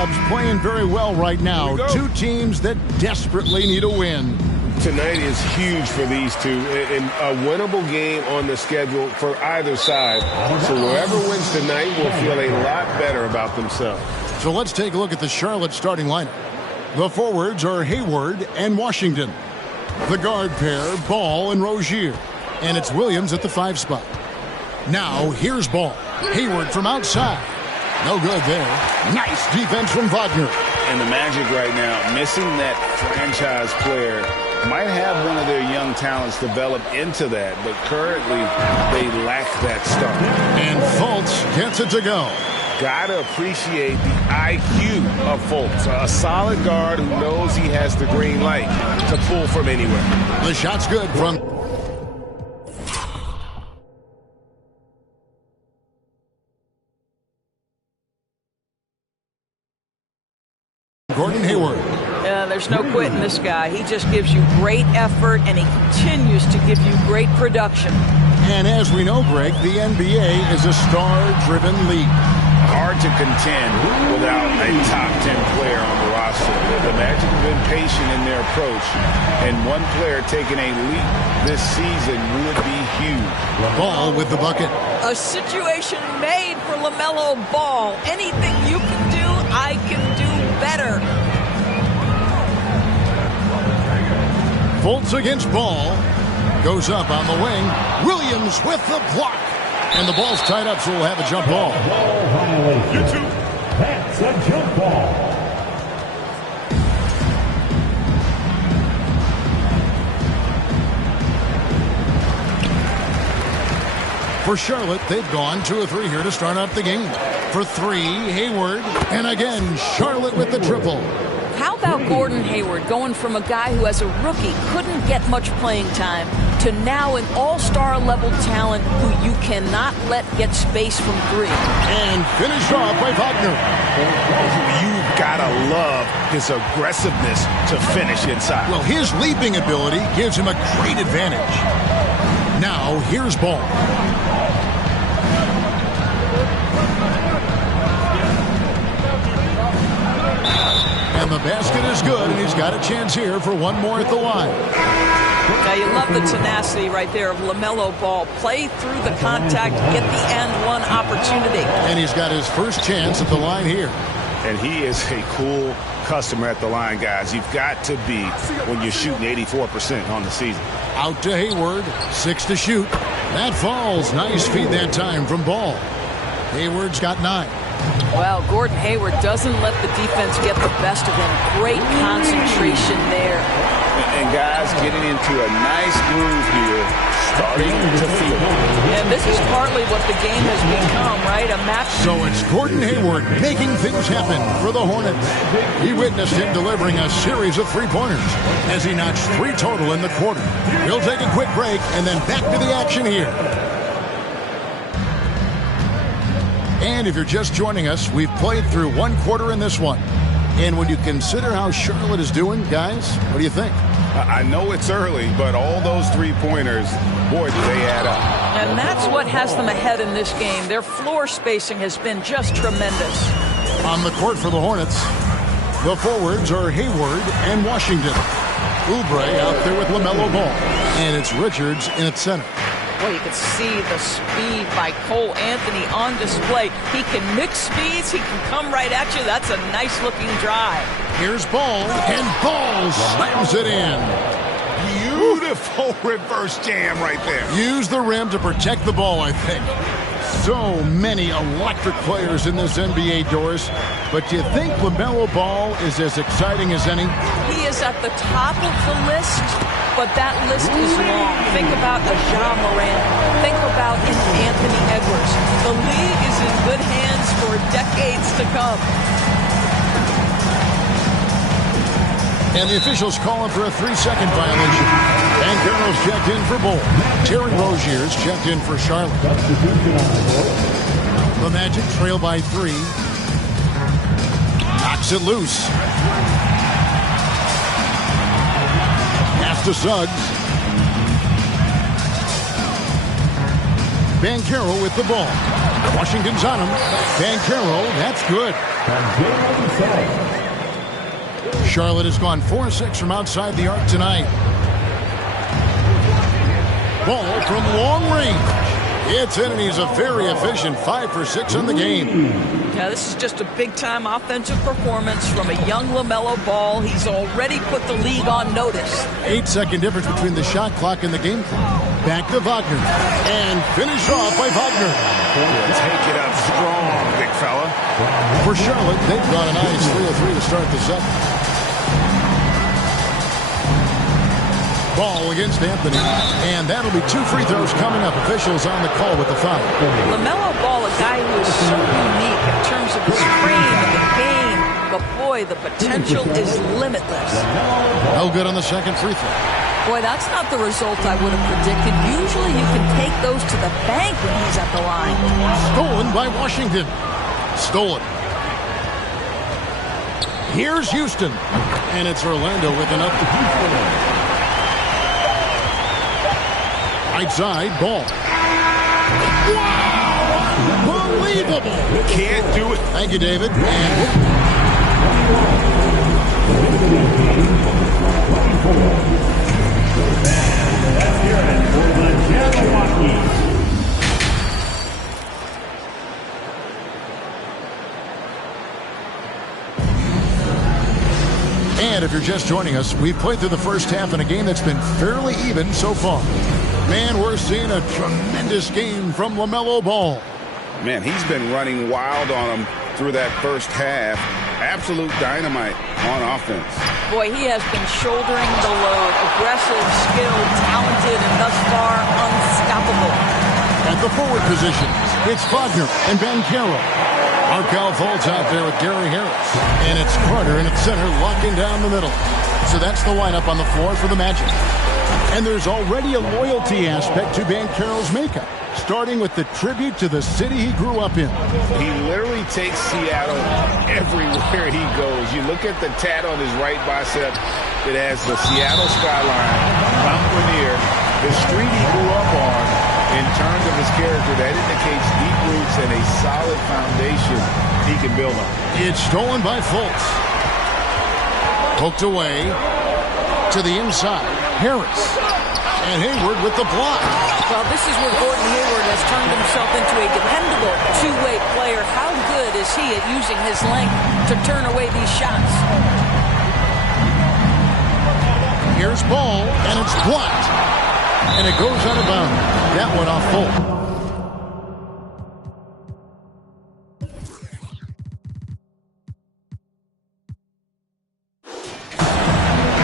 Cubs playing very well right now. Two teams that desperately need a win. Tonight is huge for these two, and a winnable game on the schedule for either side. So whoever wins tonight will feel a lot better about themselves. So let's take a look at the Charlotte starting lineup. The forwards are Hayward and Washington. The guard pair, Ball and Rozier. And it's Williams at the 5 spot. Now here's Ball. Hayward from outside. No good there. Nice defense from Wagner. And the Magic right now, missing that franchise player, might have one of their young talents develop into that, but currently they lack that start. And Fultz gets it to go. Gotta appreciate the IQ of Fultz. A solid guard who knows he has the green light to pull from anywhere. The shot's good from Gordon Hayward. There's no quitting this guy. He just gives you great effort, and he continues to give you great production. And as we know, Greg, the NBA is a star-driven league. Hard to contend without a top 10 player on the roster. The Magic have been patient in their approach, and one player taking a leap this season would be huge. Ball with the bucket. A situation made for LaMelo Ball. Anything you can do, I can do better. Fultz against Ball. Goes up on the wing. Williams with the block. And the ball's tied up, so we'll have a jump ball. That's a jump ball. For Charlotte, they've gone 2 of 3 here to start out the game. For 3, Hayward. And again, Charlotte with the triple. How about Gordon Hayward going from a guy who as a rookie couldn't get much playing time to now an all-star level talent who you cannot let get space from 3. And finished off by Wagner. You've got to love his aggressiveness to finish inside. Well, his leaping ability gives him a great advantage. Now, here's Ball. And the basket is good, and he's got a chance here for one more at the line. Now, you love the tenacity right there of LaMelo Ball. Play through the contact, get the and one opportunity. And he's got his first chance at the line here. And he is a cool customer at the line, guys. You've got to be when you're shooting 84% on the season. Out to Hayward, 6 to shoot. That falls. Nice feed that time from Ball. Hayward's got 9. Well, Gordon Hayward doesn't let the defense get the best of him. Great concentration there. And guys getting into a nice groove here, starting to feel it. And this is partly what the game has become, right? A match. So it's Gordon Hayward making things happen for the Hornets. He witnessed him delivering a series of 3-pointers as he notched 3 total in the quarter. We'll take a quick break and then back to the action here. And if you're just joining us, we've played through 1 quarter in this one. And when you consider how Charlotte is doing, guys, what do you think? I know it's early, but all those 3-pointers, boy, do they add up. And that's what has them ahead in this game. Their floor spacing has been just tremendous. On the court for the Hornets, the forwards are Hayward and Washington. Oubre out there with LaMelo Ball. And it's Richards in its center. Well, you can see the speed by Cole Anthony on display. He can mix speeds. He can come right at you. That's a nice-looking drive. Here's Ball, and Ball slams it in. Beautiful reverse jam right there. Use the rim to protect the ball, I think. So many electric players in this NBA, Doris. But do you think LaMelo Ball is as exciting as any? He is at the top of the list, but that list is long. Think about a Ja Morant. Think about an Anthony Edwards. The league is in good hands for decades to come. And the officials calling for a 3-second violation. Banchero's checked in for Ball. Terry Rozier's checked in for Charlotte. The Magic trail by 3. Knocks it loose. Pass to Suggs. Banchero with the ball. Washington's on him. Banchero, that's good. Charlotte has gone 4-6 from outside the arc tonight. Ball from long range. It's in, and he's a very efficient 5 for 6 in the game. Yeah, this is just a big-time offensive performance from a young LaMelo Ball. He's already put the league on notice. 8-second difference between the shot clock and the game clock. Back to Wagner. And finish off by Wagner. Take it up strong, big fella. For Charlotte, they've got a nice 3-of-3 to start the second. Ball against Anthony, and that'll be 2 free throws coming up. Officials on the call with the foul. LaMelo Ball, a guy who is so unique in terms of his frame and the game, but boy, the potential is limitless. No good on the second free throw. Boy, that's not the result I would have predicted. Usually you can take those to the bank when he's at the line. Stolen by Washington. Stolen. Here's Houston, and it's Orlando with another. Right side, Ball. Wow! Unbelievable! Can't do it. Thank you, David. And if you're just joining us, we've played through the first half in a game that's been fairly even so far. Man, we're seeing a tremendous game from LaMelo Ball. Man, he's been running wild on him through that first half. Absolute dynamite on offense. Boy, he has been shouldering the load. Aggressive, skilled, talented, and thus far unstoppable. At the forward position, it's Wagner and Banchero. Markelle Fultz out there with Gary Harris. And it's Carter in at center, locking down the middle. So that's the lineup on the floor for the Magic. And there's already a loyalty aspect to Banchero's makeup, starting with the tribute to the city he grew up in. He literally takes Seattle everywhere he goes. You look at the tat on his right bicep. It has the Seattle skyline, Mount Rainier, the street he grew up on. In terms of his character, that indicates deep roots and a solid foundation he can build on. It's stolen by Fultz. Poked away to the inside. Harris. And Hayward with the block. Well, this is where Gordon Hayward has turned himself into a dependable two-way player. How good is he at using his length to turn away these shots? Here's Ball, and it's blocked. And it goes out of bounds. That went off full.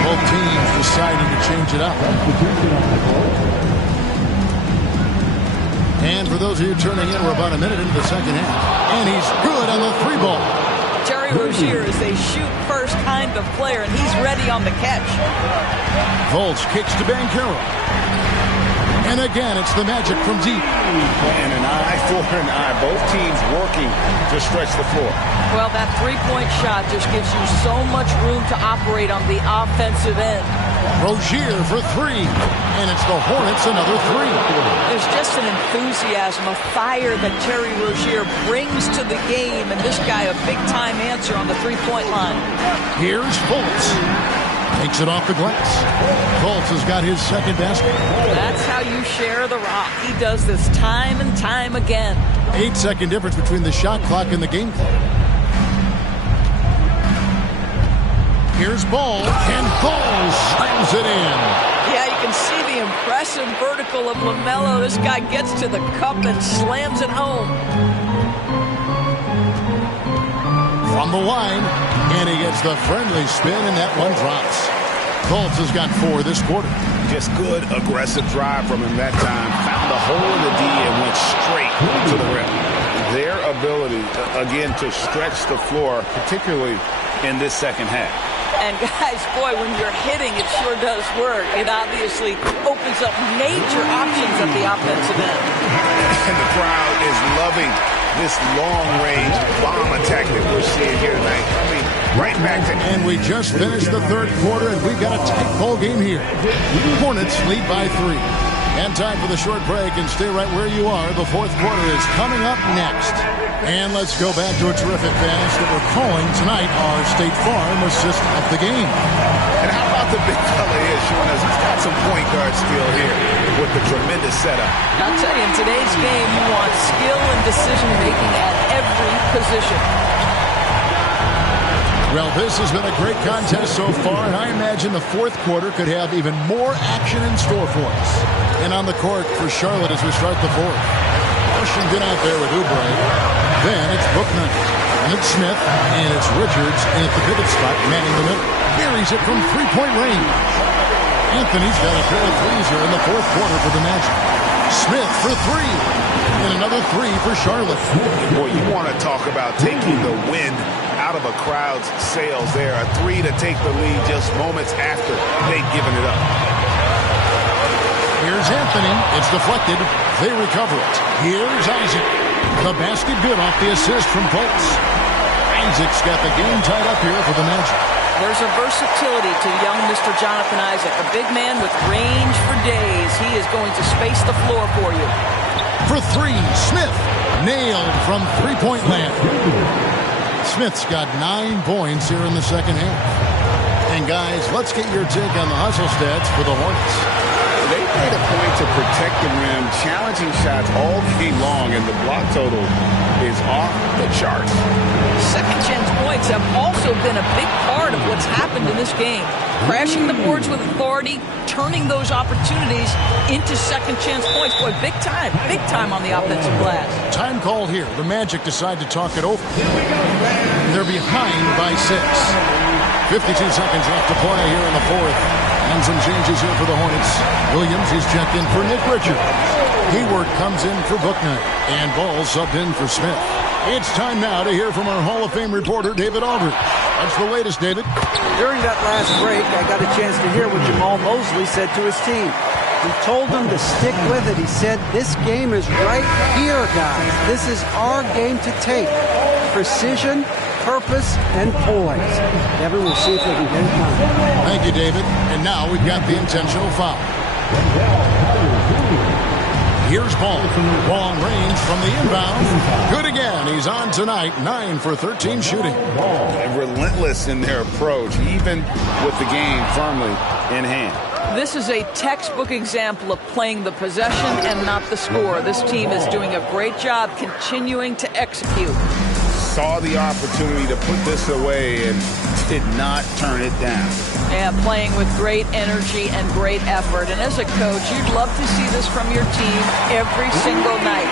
Both teams deciding to change it up. And for those of you turning in, we're about a minute into the second half. And he's good on the 3-ball. Terry Rozier is a shoot-first kind of player, and he's ready on the catch. Fultz kicks to Banchero. And again, it's the Magic from deep. And an eye for an eye. Both teams working to stretch the floor. Well, that three-point shot just gives you so much room to operate on the offensive end. Rozier for 3. And it's the Hornets another 3. There's just an enthusiasm, a fire that Terry Rozier brings to the game. And this guy, a big-time answer on the three-point line. Here's Fultz. Takes it off the glass. Fultz has got his second basket. That's how you share the rock. He does this time and time again. 8-second difference between the shot clock and the game clock. Here's Ball, and Ball slams it in. Yeah, you can see the impressive vertical of LaMelo. This guy gets to the cup and slams it home. From the line, and he gets the friendly spin, and that one drops. Fultz has got 4 this quarter. Just good, aggressive drive from him that time. Found a hole in the D and went straight to the rim. Their ability, again, to stretch the floor, particularly in this second half. And guys, boy, when you're hitting, it sure does work. It obviously opens up major options at the offensive end. And the crowd is loving this long-range bomb attack that we're seeing here tonight. Coming right back to... And we just finished the third quarter, and we've got a tight ball game here. Hornets lead by 3. And time for the short break, and stay right where you are. The fourth quarter is coming up next. And let's go back to a terrific finish that we're calling tonight our State Farm assist of the game. And how about the big fella here showing us he's got some point guard skill here with the tremendous setup. I'll tell you, in today's game, you want skill and decision-making at every position. Well, this has been a great contest so far, and I imagine the fourth quarter could have even more action in store for us. And on the court for Charlotte as we start the fourth. Washington out there with Oubre. Then it's Bouknight. And it's Smith. And it's Richards in at the pivot spot, manning the middle. Buries it from three-point range. Anthony's got a pair of threes here in the fourth quarter for the Magic. Smith for three. And another three for Charlotte. Boy, you want to talk about taking the wind out of a crowd's sails there. A three to take the lead just moments after they've given it up. Here's Anthony. It's deflected. They recover it. Here's Isaac. The basket good off the assist from Fultz. Isaac's got the game tied up here for the Magic. There's a versatility to young Mr. Jonathan Isaac. A big man with range for days. He is going to space the floor for you. For three, Smith. Nailed from three-point land. Smith's got 9 points here in the second half. And guys, let's get your take on the hustle stats for the Hornets. They made a point to protect the rim, challenging shots all game long, and the block total is off the charts. Second chance points have also been a big part of what's happened in this game. Crashing the boards with authority, turning those opportunities into second chance points. Boy, big time on the offensive glass. Time called here. The Magic decide to talk it over. They're behind by 6. 52 seconds left to play here in the fourth. And some changes here for the Hornets. Williams is checked in for Nick Richards. Hayward comes in for Bouknight. And Ball subbed in for Smith. It's time now to hear from our Hall of Fame reporter, David Aldridge. What's the latest, David? During that last break, I got a chance to hear what Jamal Mosley said to his team. He told them to stick with it. He said, this game is right here, guys. This is our game to take. Precision, purpose, and poise. Devin, we'll see if they can get it done. Thank you, David. And now we've got the intentional foul. Here's Ball. Long range from the inbound. Good again. He's on tonight. 9 for 13 shooting. And relentless in their approach, even with the game firmly in hand. This is a textbook example of playing the possession and not the score. This team is doing a great job continuing to execute. Saw the opportunity to put this away and did not turn it down. Yeah, playing with great energy and great effort. And as a coach, you'd love to see this from your team every single night.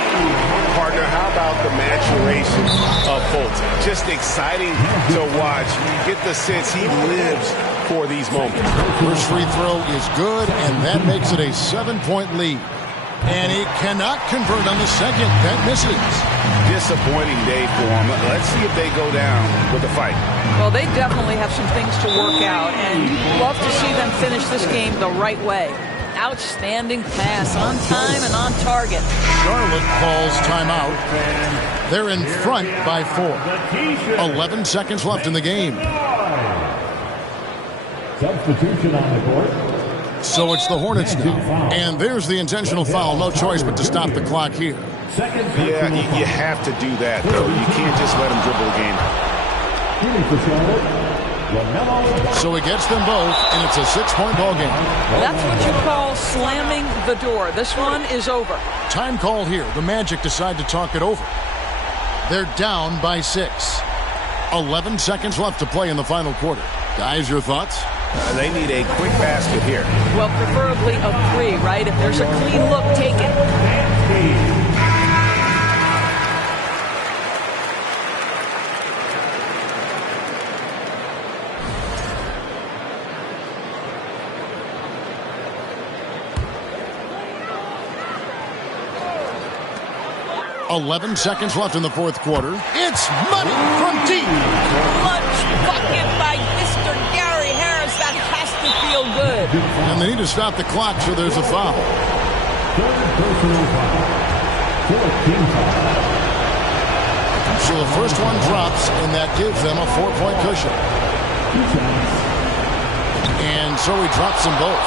Partner, how about the maturation of Fultz? Just exciting to watch. You get the sense he lives for these moments. First free throw is good, and that makes it a 7-point lead. And he cannot convert on the second. That misses. Disappointing day for him. Let's see if they go down with a fight. Well, they definitely have some things to work out, and you'd love to see them finish this game the right way. Outstanding pass, on time and on target. Charlotte calls timeout. They're in front by 4. 11 seconds left in the game. Substitution on the court. So it's the Hornets now. And there's the intentional foul. No choice but to stop the clock here. Yeah, you have to do that, though. You can't just let him dribble the game out. So he gets them both, and it's a 6-point ball game. That's what you call slamming the door. This one is over. Time called here. The Magic decide to talk it over. They're down by 6. 11 seconds left to play in the final quarter. Guys, your thoughts? They need a quick basket here. Well, preferably a 3, right? If there's a clean look, take it. 11 seconds left in the fourth quarter. It's money from deep. Clutch bucket by Mr. Gary Harris. That has to feel good. And they need to stop the clock, so there's a foul. So the first one drops, and that gives them a 4-point cushion. And so he drops them both.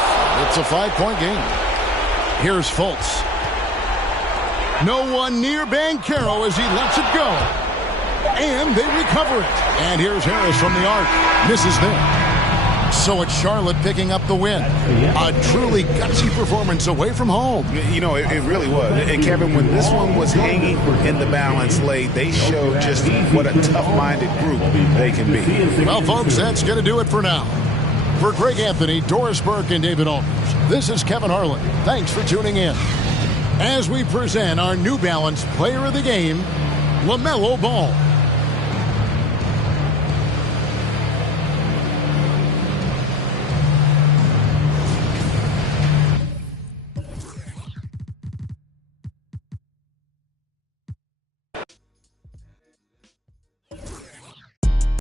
It's a 5-point game. Here's Fultz. No one near Banchero as he lets it go. And they recover it. And here's Harris from the arc. Misses there. So it's Charlotte picking up the win. A truly gutsy performance away from home. You know, it really was. And Kevin, when this one was hanging in the balance late, they showed just what a tough-minded group they can be. Well, folks, that's going to do it for now. For Greg Anthony, Doris Burke, and David Aldridge, this is Kevin Harlan. Thanks for tuning in. As we present our New Balance Player of the Game, LaMelo Ball.